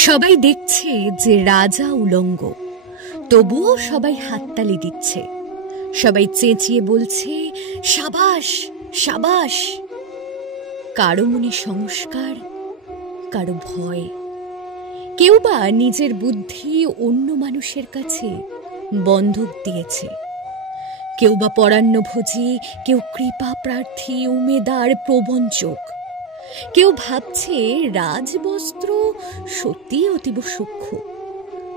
সবাই দেখছে যে রাজা উলঙ্গ, তবুও সবাই হাততালি দিচ্ছে। সবাই চেঁচিয়ে বলছে, সাবাস সাবাস। কারো মনে সংস্কার, কারো ভয়। কেউ বা নিজের বুদ্ধি অন্য মানুষের কাছে বন্ধক দিয়েছে। কেউ বা পরান্নভোজী, কেউ কৃপা প্রার্থী, উমেদার, প্রবঞ্চক। কেউ ভাবছে রাজবস্ত্র সত্যি অতীব সূক্ষ্ম,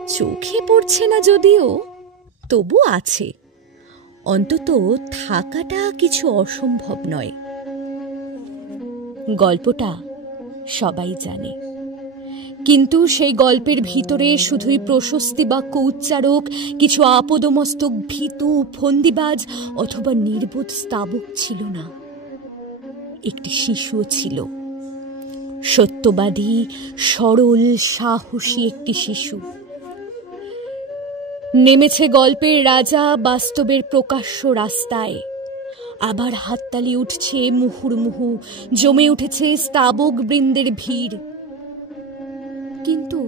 চোখে পড়ছে না যদিও, তবু আছে। অন্তত থাকাটা কিছু অসম্ভব নয়। গল্পটা সবাই জানে, কিন্তু সেই গল্পের ভিতরে শুধুই প্রশস্তি বাক্য উচ্চারক, কিছু আপদমস্তক ভীতু, ফন্দিবাজ অথবা নির্বোধ স্তাবক ছিল না। একটি শিশুও ছিল, সত্যবাদী, সরল, সাহসী একটি শিশু। নেমেছে গল্পের রাজা বাস্তবের প্রকাশ্য রাস্তায়। আবার হাততালি উঠছে মুহুর্মুহু, জমে উঠেছে স্তাবক বৃন্দের ভিড়। কিন্তু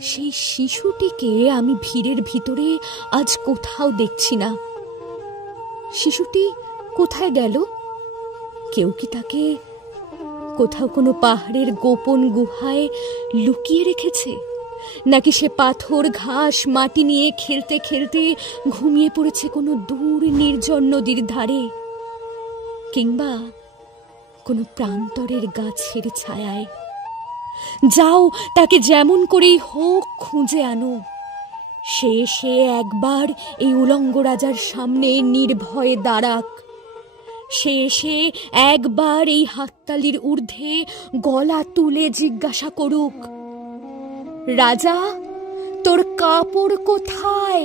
সেই শিশুটিকে আমি ভিড়ের ভিতরে আজ কোথাও দেখছি না। শিশুটি কোথায় গেল? কেউ কি তাকে কোথাও কোনো পাহাড়ের গোপন গুহায় লুকিয়ে রেখেছে? নাকি সে পাথর, ঘাস, মাটি নিয়ে খেলতে খেলতে ঘুমিয়ে পড়েছে কোনো দূর নির্জন নদীর ধারে, কিংবা কোনো প্রান্তরের গাছের ছায়ায়? যাও, তাকে যেমন করেই হোক খুঁজে আনো। সে একবার এই উলঙ্গ রাজার সামনে নির্ভয়ে দাঁড়াক। সে একবার এই হাততালির ঊর্ধ্বে গলা তুলে জিজ্ঞাসা করুক, রাজা, তোর কাপড় কোথায়?